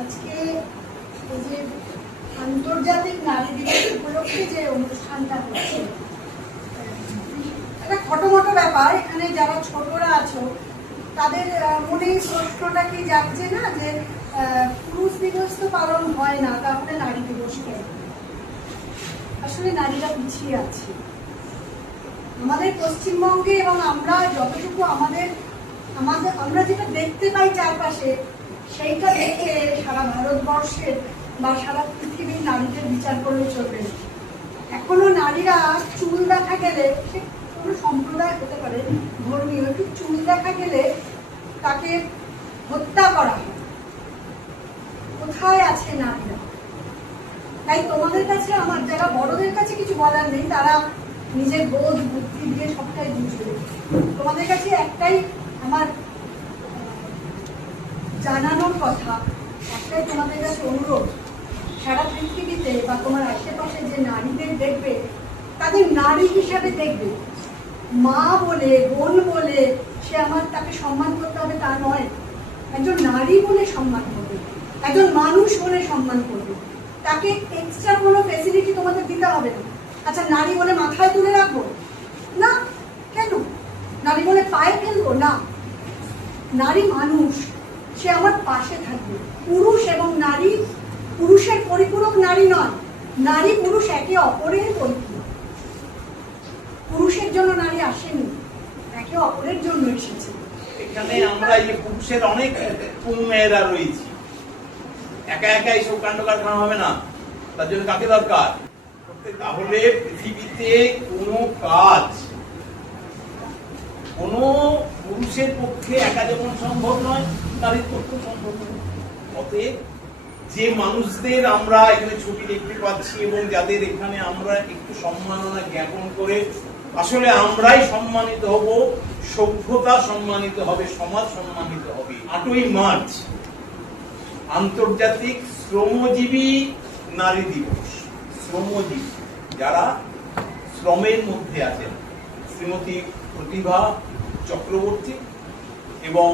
আজকে এই যে আন্তর্জাতিক নারী দিবস উপলক্ষে যে অনুষ্ঠানটা হচ্ছে, একটা ছোটমোটো ব্যাপার। এখানে যারা ছোটরা আছো তাদের মনে এই প্রশ্নটা কি জাগছে না যে পুরুষ দিবস তো পালন হয় না, তাহলে নারী দিবস কেন? আসলে নারীরা পিছিয়ে আছে আমাদের পশ্চিমবঙ্গে, এবং আমরা যতটুকু আমরা যেটা দেখতে পাই চারপাশে, সেইটা দেখে সারা ভারতবর্ষের বা সারা পৃথিবীর নারীদের বিচার করলে চলবে না। এখনো নারীরা চুল দেখা গেলে, সে কোনো সম্প্রদায় হতে পারে, ধর্মীয়, একটু চুল দেখা গেলে তাকে হত্যা করা হয়। কোথায় আছে নারীরা? তাই তোমাদের কাছে, আমার যারা বড়দের কাছে কিছু বলার নেই, তারা নিজের বোধ বুদ্ধি দিয়ে সবটাই বুঝবে। তোমাদের কাছে একটাই আমার জানানোর কথা, একটাই তোমাদের কাছে অনুরোধ, সারা পৃথিবীতে বা তোমার আশেপাশে যে নারীদের দেখবে, তাদের নারী হিসাবে দেখবে। মা বলে, বোন বলে সে তাকে সম্মান করতে হবে তা নয়। একজন নারী বলে সম্মান করবে, একজন মানুষ বলে সম্মান করবে। তাকে এক্সট্রা কোনো ফেসিলিটি তোমাদের দিতে হবে না। আচ্ছা, নারী বলে মাথায় তুলে রাখবো না, কেন? নারী বলে পায়ে ফেলবো না। নারী মানুষ, সে আমার পাশে থাকবে। পুরুষ এবং নারী, পুরুষের পরিপূরক নারী নয়, নারী পুরুষ একে অপরের পরিপূরক। পুরুষের জন্য নারী আসেনি, একে অপরের জন্য এসেছে। এখানে আমরা এই পুরুষের অনেক মেয়েরা রয়েছি, একা একা এইসব কাণ্ড কারখানা হবে না। তার জন্য কাকে দরকার? তাহলে পৃথিবীতে কোনো কাজ কোন পুরুষের পক্ষে একা যেমন সম্ভব নয়, নারীর পক্ষে সম্ভব নয়। অতএব যে মানুষদের আমরা এখানে ছবি দেখতে পাচ্ছি এবং যাদের এখানে আমরা একটু সম্মাননা জ্ঞাপন করে, আসলে আমরাই সম্মানিত হব, সভ্যতা সম্মানিত হবে, সমাজ সম্মানিত হবে। 8ই মার্চ আন্তর্জাতিক শ্রমজীবী নারী দিবস। শ্রমজীবী যারা শ্রমের মধ্যে আছেন, শ্রীমতী প্রতিভা চক্রবর্তী এবং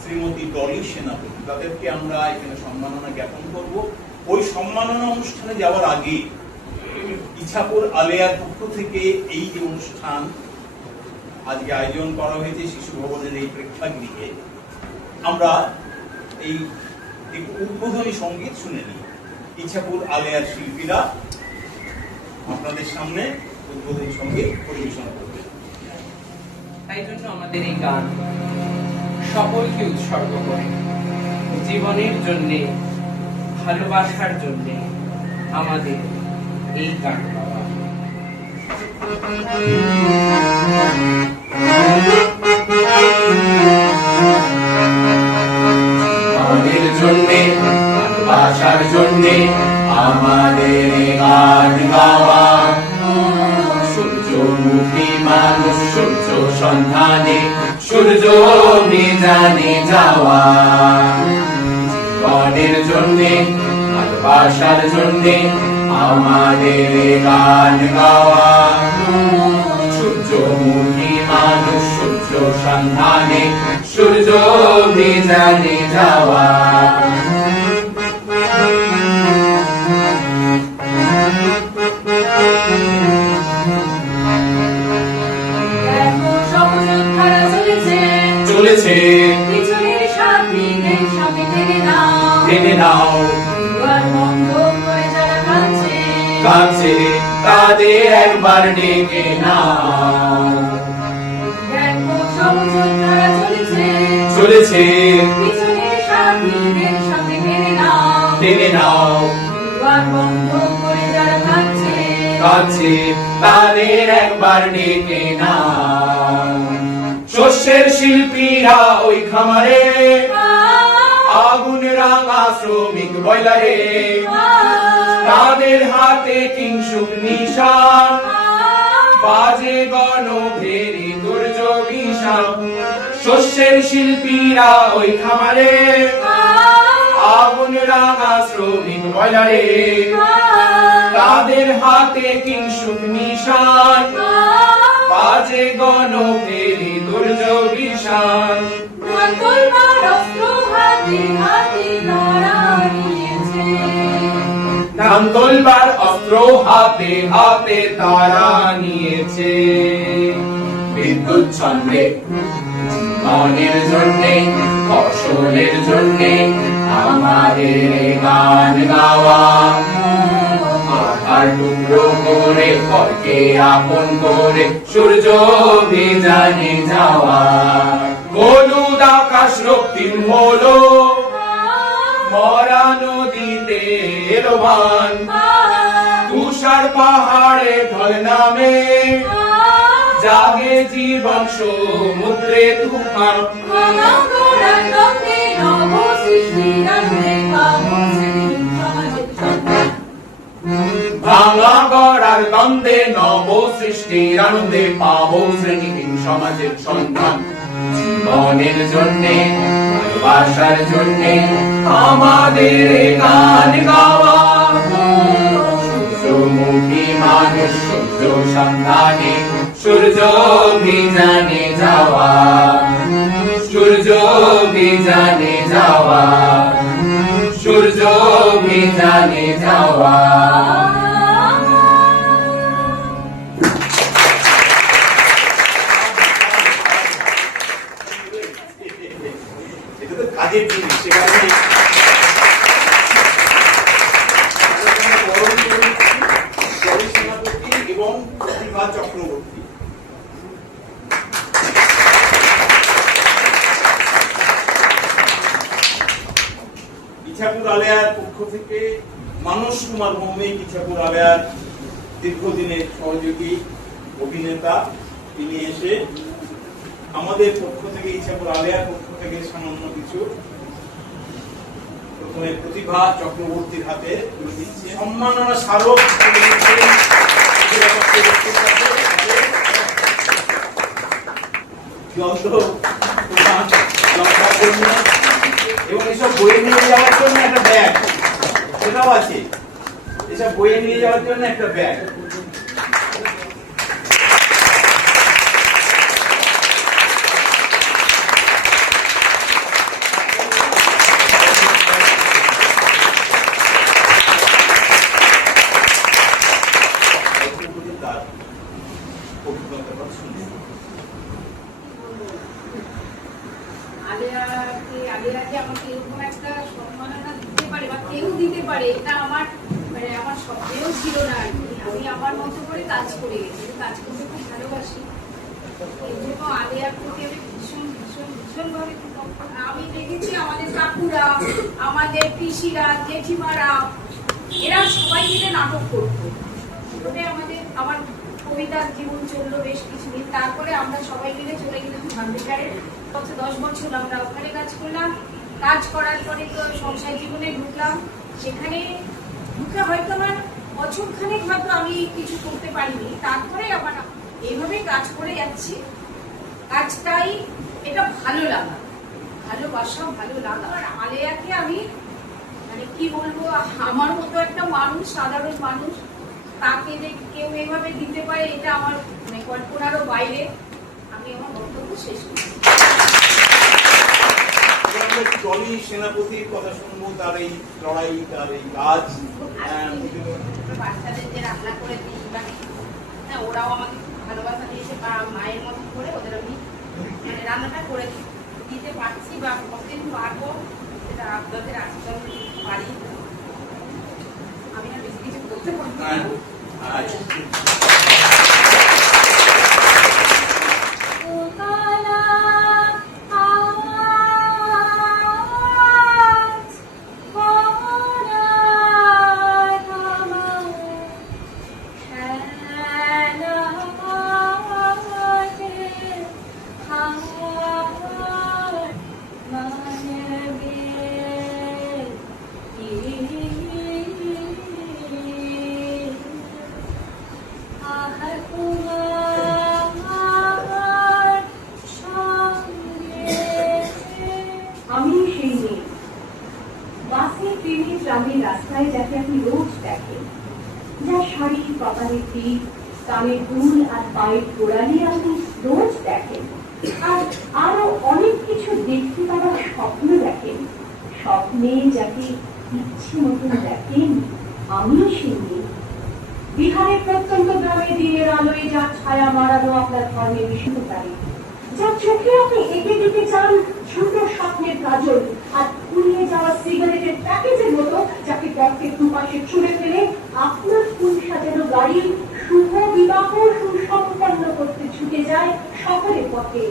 শ্রীমতী ডলি সেনাপতি, তাদেরকে আমরা এখানে সম্মাননা জ্ঞাপন করব। ওই সম্মাননা অনুষ্ঠানে যাওয়ার আগে ইছাপুর আলেয়ার পক্ষ থেকে এই যে অনুষ্ঠান আজকে আয়োজন করা হয়েছে শিশু ভবনের এই প্রেক্ষাগৃহে, আমরা এই উদ্বোধনী সঙ্গীত শুনে নিই। ইছাপুর আলেয়ার শিল্পীরা আপনাদের সামনে উদ্বোধনী সঙ্গীত পরিবেশন করবে। তাই জন্য আমাদের এই গান সকলকে উৎসর্গ করে, জীবনের জন্যে, ভালোবাসার জন্যে আমাদের এই গান গাওয়া। জীবনের জন্যে, ভালোবাসার জন্যে আমাদের গান গাওয়া। সূর্যমুখী মানুষ সূর্য সন্ধানে, সূর্য নিজানে যাওয়া। জীবনের জন্যে, ভালোবাসার জন্যে আমাদের গান গাওয়া। সূর্যমুখী মানুষ সূর্য সন্ধানে, সূর্য নিজানে যাওয়া। চলেছে পিছনের সাথী সামনে টেনে নাও, কাছে তাদের একবার ডেকে নাও। চলেছে পিছনের সাথী সামনে টেনে নাও, কাছে তাদের একবার ডেকে নাও। শস্যের শিল্পীরা ওই খামারে, আগুন রাঙা শ্রমিক বয়লারে, তাদের হাতে কিংসুক নিশান, বাজে গণভেরি দুর্য বিশাল। শস্যের শিল্পীরা ওই খামারে, আগুন রাঙা শ্রমিক বয়লারে, তাদের হাতে কিংসুক নিশান, বাজে গণভেরি দুর্য বিশাল। তলবার অস্ত্র হাতে হাতে তারা নিয়েছে ধান তোলবার অস্ত্র হাতে হাতে তারা নিয়েছে বিদ্যুৎ ছন্দে মনের জন্যে ফসলের জন্যে আমাদের গান গাওয়া আধার টুকরো করে পরকে আপন করে সূর্য অভিযানে যাওয়া হলুদ আকাশ রক্তিম হলো মরা নদীতে এলো বান তুষার পাহাড়ে ঢল নামে জাগে জীবন সমুদ্রে তুফান ভাঙা গড়ার দ্বন্দ্বে নব সৃষ্টির আনন্দে পাবো সেদিন সমাজের সন্ধান ভাঙা গড়ার দ্বন্দ্বে নব সৃষ্টির আনন্দে পাবো শ্রেণীহীন সমাজের সন্ধান জীবনের জন্যে ভালোবাসার জন্যে আমাদের এই গান গাওয়া সূর্যমুখী মানুষ সূর্য সন্ধানে সূর্য অভিযানে যাওয়া সূর্য অভিযানে যাওয়া সূর্য অভিযানে যাওয়া এটা তো কাজের জিনিস, সেখানে জলি সেনাপতি এবং প্রতিভা চক্রবর্তী। ইছাপুর আলেয়ার পক্ষ থেকে মানস কুমার ভৌমিক ইছাপুর আলেয়ার দীর্ঘদিনের সহযোগী অভিনেতা, তিনি এসে আমাদের পক্ষ থেকে ইছাপুর আলেয়ার পক্ষ থেকে সামান্য কিছু প্রথমে প্রতিভা চক্রবর্তীর হাতে তুলে দিচ্ছে সম্মাননা স্মারক তুলে দিচ্ছেন প্রতিভা চক্রবর্তীর হাতে। গ্রন্থ প্রধান গ্রন্থার জন্য এবং এসব বই নিয়ে যাওয়ার জন্য একটা ব্যাগ, সেটাও আছে। এসব বই নিয়ে যাওয়ার জন্য একটা ব্যাগ। তার অভিজ্ঞতা শুনে আলিয়াকে আমাকে এরকম একটা সম্মাননা দিতে পারে বা কেউ দিতে পারে, এটা আমার মানে আমার স্বপ্নেও ছিল না আর কি। আমি আমার মতো করে কাজ করে গেছি, কাজ করতে খুব ভালোবাসি। এই জন্য আলিয়ার প্রতি আমি ভীষণ ভীষণ ভীষণভাবে কৃতজ্ঞ। আমি দেখেছি আমাদের কাকুরা, আমাদের পিসিরা, জেঠিমারা, এরা সবাই মিলে নাটক করতো। ওটা আমার কবিতার জীবন চললো বেশ কিছুদিন, তারপরে আমরা সবাই মিলে চলে গেলাম ভান্ডারে। 10 বছর আমরা ওখানে কাজ করলাম। কাজ করার পরে তো সংসার জীবনে ঢুকলাম। সেখানে ঢুকে হয়তো আমার বছরখানেক হয়তো আমি কিছু করতে পারিনি, তারপরে আবার এইভাবে কাজ করে যাচ্ছি। কাজটাই এটা ভালো লাগা, ভালোবাসা, ভালো লাগা। আর আলেয়াকে আমি মানে কি বলবো, আমার মতো একটা মানুষ, সাধারণ মানুষ, তাকে যে কেউ এভাবে দিতে পারে, এটা আমার মানে কল্পনারও বাইরে। আমি আমার বক্তব্য শেষ করছি। জলি সেনাপতির কথা শুনবো, তার এই লড়াই, তার এই কাজ। বাচ্চাদের যে রান্না করে দিই বা হ্যাঁ, ওরাও আমাকে খুব ভালোবাসা দিয়েছে, বা মায়ের মতো করে ওদের আমি মানে রান্নাটা করে দিতে পারছি বা কতদিন পারবো সেটা আপনাদের আশীর্বাদ পারি। আমি না বেশি কিছু করতে পারবো না। রাস্তায় যাকে আপনি রোজ দেখেন, যার শাড়ির কপালের টিপ, কানের দুল আর পায়ের গোড়ালি আপনি রোজ দেখেন, আর আরো অনেক কিছু দেখতে স্বপ্ন দেখেন, স্বপ্নে যাকে ইচ্ছে মতন দেখেন, আমিও শুনি। বিহারের প্রত্যন্ত গ্রামে দিনের আলোয় যা ছায়া মারানো আপনার ধর্মে মিশতে পারে, যা চোখে আপনি এঁকে দিতে চান ছোট স্বপ্নের কাজল, আর পুড়িয়ে যাওয়া সিগারেটের প্যাকেজের মতো যাকে পথের দুপাশে ছুঁড়ে ফেলে আপনার ফুল সাজানো গাড়ি শুভ বিবাহ সুসম্পন্ন করতে ছুটে যায় শহরের পথে।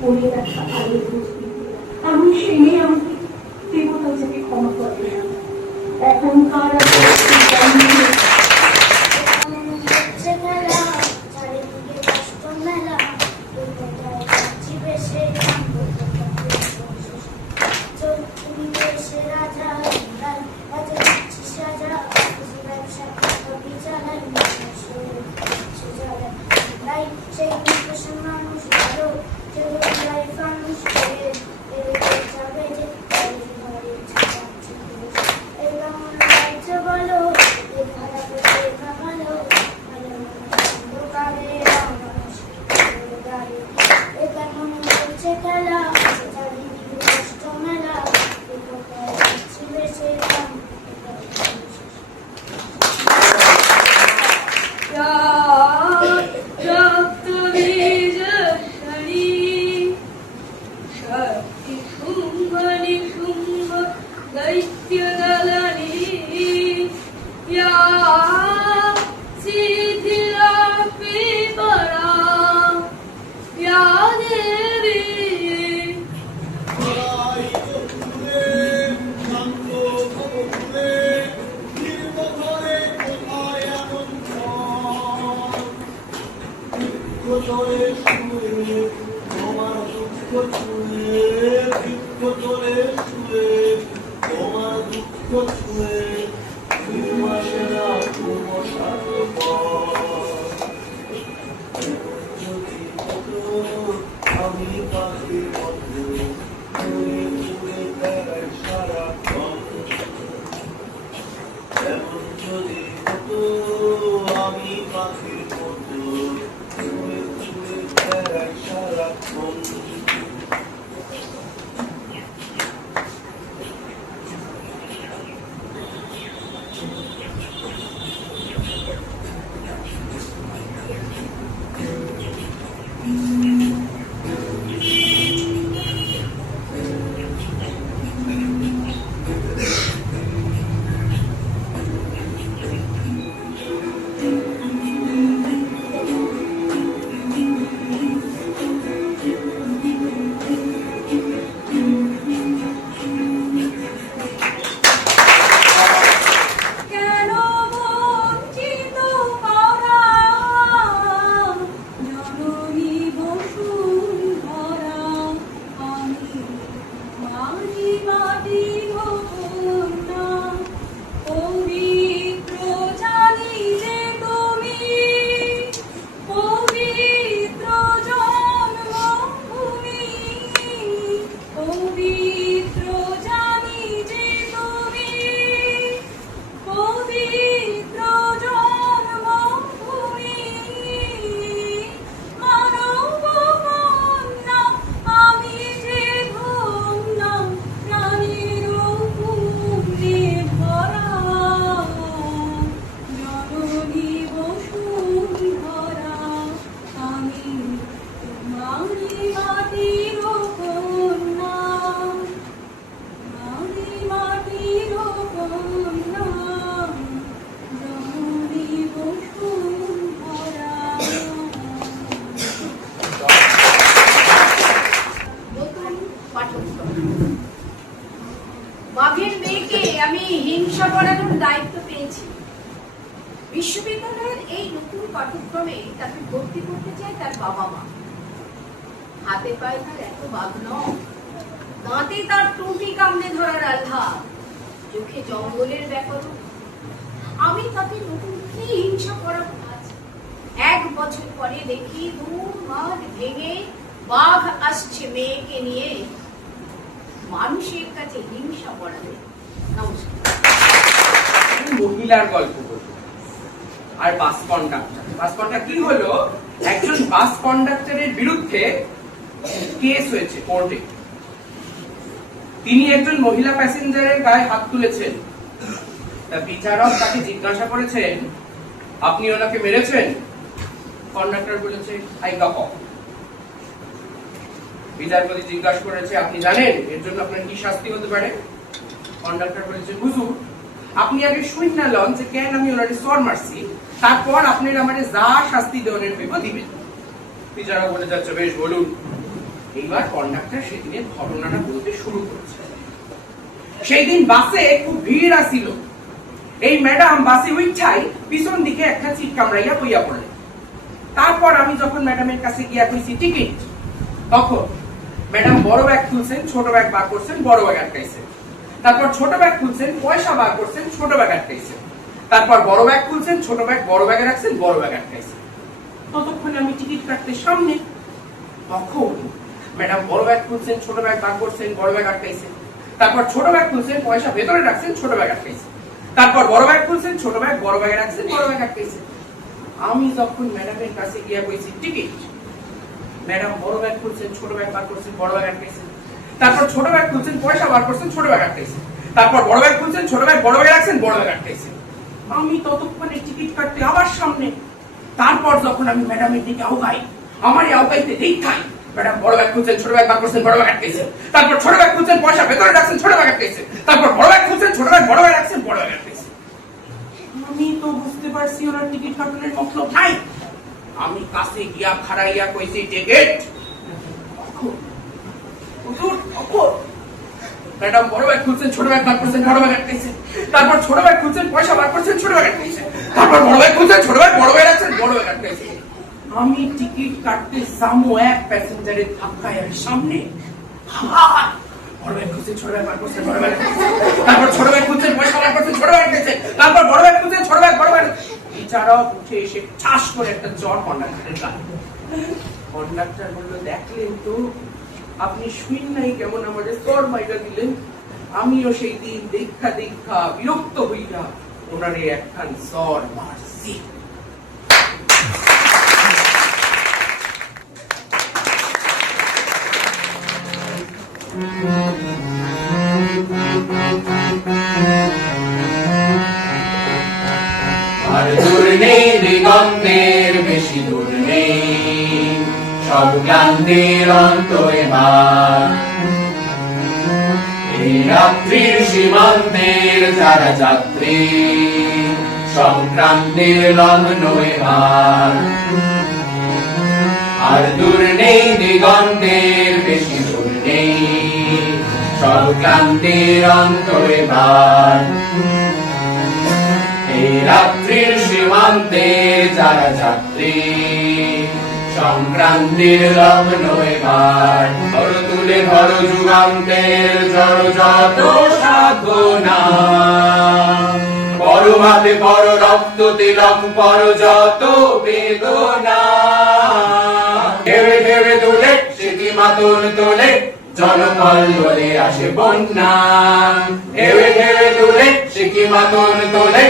পড়ে দেখা আলোর বস্তিতে আমি সেই মেয়ে, আমাকে দেবতা যাকে ক্ষমা করে না। অহংকার আর বাঘের মেয়েকে আমি হিংসা করানোর দায়িত্ব পেয়েছি। বিশ্ববিদ্যালয়ের এই নতুন পাঠ্যক্রমে তাকে ভর্তি করতে চায় তার বাবা মা। হাতে পায়ে তার এত বাঘ্ন, দাঁতে তার টুটি কামড়ে ধরার আল্লাহ, চোখে জঙ্গলের ব্যাকরণ। আমি তাকে নতুন কি হিংসা করাবো আজ? 1 বছর পরে দেখি দূর মাঠ ভেঙে বাঘ আসছে মেয়েকে নিয়ে। মানুষের কাছে হিংসা করাবে। নমস্কার। মহিলার গল্প বলবো আর বাস কন্ডাক্টর। বাস কন্ডাক্টর হলো একজন বাস কন্ডাক্টরের বিরুদ্ধে কেস হয়েছে কোর্টে। তিনি একজন মহিলা প্যাসেঞ্জারের গায়ে হাত তুলেছেন। তা বিচারক তাকে জিজ্ঞাসা করেছেন, আপনি ওনাকে মেরেছেন? কন্ডাক্টর বলেছে, আই গপ। বিচারপতি জিজ্ঞাসা করেছে, আপনি জানেন এর জন্য আপনার কি শাস্তি হতে পারে? কন্ডাক্টর বলেছে, হুজুর আপনি আগে শুন না লন যে কেন আমি ওনারে সর মারছি, তারপর আপনার আমারে যা শাস্তি দেওয়ার ভেবে দিবেন। বিচারক বলে যাচ্ছে, বেশ বলুন। এইবার কন্ডাক্টর সেদিনের ঘটনাটা বলতে শুরু করেছে। সেই দিন বাসে খুব ভিড় আসিল। এই ম্যাডাম বাসে উঠাই পিছন দিকে একটা চিট কামড়াইয়া বইয়া পড়লেন। তারপর আমি যখন ম্যাডামের কাছে গিয়া কইছি টিকিট, তখন ম্যাডাম বড় ব্যাগ খুলছেন, ছোট ব্যাগ বার করছেন, বড় ব্যাগ আটকাইছেন। তারপর ছোট ব্যাগ খুলছেন, পয়সা বার করছেন, ছোট ব্যাগ আটকাইছেন। তারপর বড় ব্যাগ খুলছেন, ছোট ব্যাগ বড় ব্যাগে রাখছেন, বড় ব্যাগ আটকাইছেন। ততক্ষণে আমি টিকিট কাটতে সামনে, তখন ম্যাডাম বড় ব্যাগ খুলছেন, ছোট ব্যাগ বার করছেন, বড় ব্যাগ আটকাইছেন। তারপর ছোট ব্যাগ খুলছেন, পয়সা ভেতরে রাখছেন, ছোট ব্যাগ আটকাইছেন। তারপর বড় ব্যাগ খুলছেন, ছোট ব্যাগ বড় ব্যাগে রাখছেন, বড় ব্যাগ আটকাইছেন। আমি যখন ম্যাডামের কাছে গিয়া কইছি টিকিট, ম্যাডাম বড় ব্যাগ খুলছেন, ছোট ব্যাগ বার করছেন, বড় ব্যাগ আটকাইছেন। তারপর ছোট ব্যাগ খুলছেন, পয়সা বার করছেন, ছোট ব্যাগ আটকাইছেন। তারপর বড় ব্যাগ খুলছেন, ছোট ব্যাগ বড় ব্যাগে রাখছেন, বড় ব্যাগ আটকাইছেন। আমি ততক্ষণে টিকিট কাটতে আমার সামনে। তারপর যখন আমি ম্যাডামের দিকে আউগাই, আমার আউগাইতে দেখাই ম্যাডাম বড় ব্যাগ খুলছেন, ছোট ব্যাগ বার করছেন, বড় ব্যাগ আটকাইছেন। তারপর ছোট ব্যাগ খুলছেন, পয়সা ভেতরে রাখছেন, ছোট ব্যাগ আটকাইছেন। তারপর বড় ব্যাগ খুলছেন, ছোট ব্যাগ বড় ব্যাগ রাখছেন, বড় ব্যাগ আটকাইছেন। আমি তো বুঝতে পারছি ওনার টিকিট কাটানোর মতলব নাই। আমি কাছে গিয়া খাড়াইয়া কইছি টিকিট। ম্যাডাম বড় ব্যাগ খুলছেন, ছোট ব্যাগ বার করছেন, বড় ব্যাগ আটকাইছেন। তারপর ছোট ব্যাগ খুলছেন, পয়সা বার করছেন, ছোট ব্যাগ আটকাইছেন। তারপর বড় ব্যাগ খুলছেন, ছোট ব্যাগ বড় ব্যাগ রাখছেন, বড় ব্যাগ আটকাইছেন। আমি টিকিট কাটতে সামো এক প্যাসেঞ্জারের ধাক্কায় আমি সামনে। বড় ব্যাগ খুলছেন, ছোট ব্যাগ বার করছেন, বড় ব্যাগ আটকাইছেন। তারপর ছোট ব্যাগ খুলছেন, পয়সা বার করছেন, ছোট ব্যাগ আটকাইছেন। তারপর বড় ব্যাগ খুলছেন, ছোট ব্যাগ বড় ব্যাগ। বিচারক উঠে এসে ঠাস করে একটা জ্বর কন্ডাক্টরের গায়ে। কন্ডাক্টর বললো, দেখলেন তো আপনি শুন নাই কেমন আমাদের সর মাইরা দিলেন। আমিও সেই দিন দেখা দেখা বিরক্ত হইয়া ওনারে একখান সর মারছি। আর দূর নেই দিগন্তের বেশি দূর নেই, সব ক্লান্তির অন্ত এবার। এই রাত্রির সীমান্তের যারা যাত্রী, সংক্রান্তির লগ্ন এবার। আর দূর নেই দিগন্তের বেশি দূর নেই, সব ক্লান্তির অন্ত এবার। এই রাত্রির সীমান্তে যারা যাত্রী, সংক্রান্তির লগ্ন এবার। ধরো তুলে ধরো যুগান্তের জড় যত সাধনা, পরমাতে পর রক্ত তিলক পর যত বেদনা। ঢেবে ঢেবে তুলে স্মৃতি মাতন তোলে, জনকল্লোলে আসে বন্যা। ঢেবে ঢেবে তুলে স্মৃতি মাতন তোলে,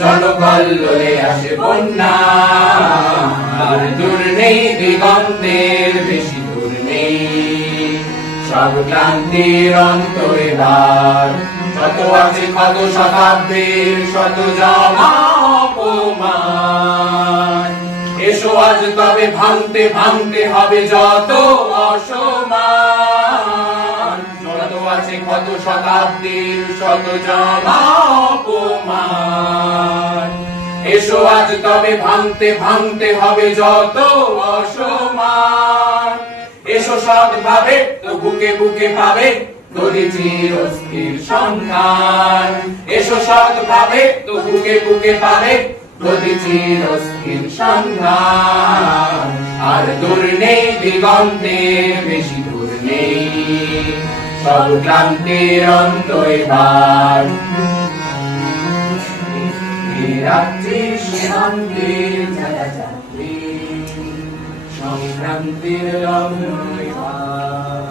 জনকল্লোলে আসে বন্যা। আর দূর নেই দিগন্তের বেশি দূর নেই, সব ক্লান্তির অন্ত এবার। শত আছে কত শতাব্দীর শত জমা অপমান, এসো আজ তবে ভাঙতে ভাঙতে হবে যত অসমান। যত আছে কত শতাব্দীর শত জমা অপমান, এসো আজ তবে ভাঙতে ভাঙতে হবে যত অসমান। এসো সৎভাবে তো বুকে বুকে পাবে দরিদ্র অস্থির সন্ধান। এসো সৎভাবে তো বুকে বুকে পাবে দরিদ্র অস্থির সন্ধান। আর দূর নেই দিগন্তের বেশি দূর নেই, সব ক্লান্তির অন্ত এবার। রাত্রির সীমান্তের যারা যাত্রী, সংক্রান্তির লগ্ন এবার।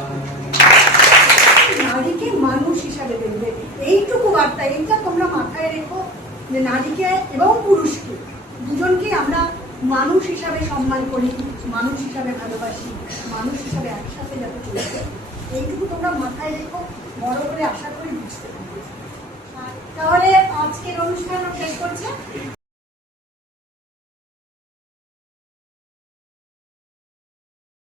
নারীকে মানুষ হিসাবে দেখবে, এইটুকু বার্তা। এইটা তোমরা মাথায় রেখো যে নারীকে এবং পুরুষকে দুজনকে আমরা মানুষ হিসাবে সম্মান করি, মানুষ হিসাবে ভালোবাসি, মানুষ হিসাবে একসাথে যাতে চলতে। এইটুকু তোমরা মাথায় রেখো, বড় করে আশা করি বুঝতে পারবে। তাহলে আজকের অনুষ্ঠান শেষ করছে।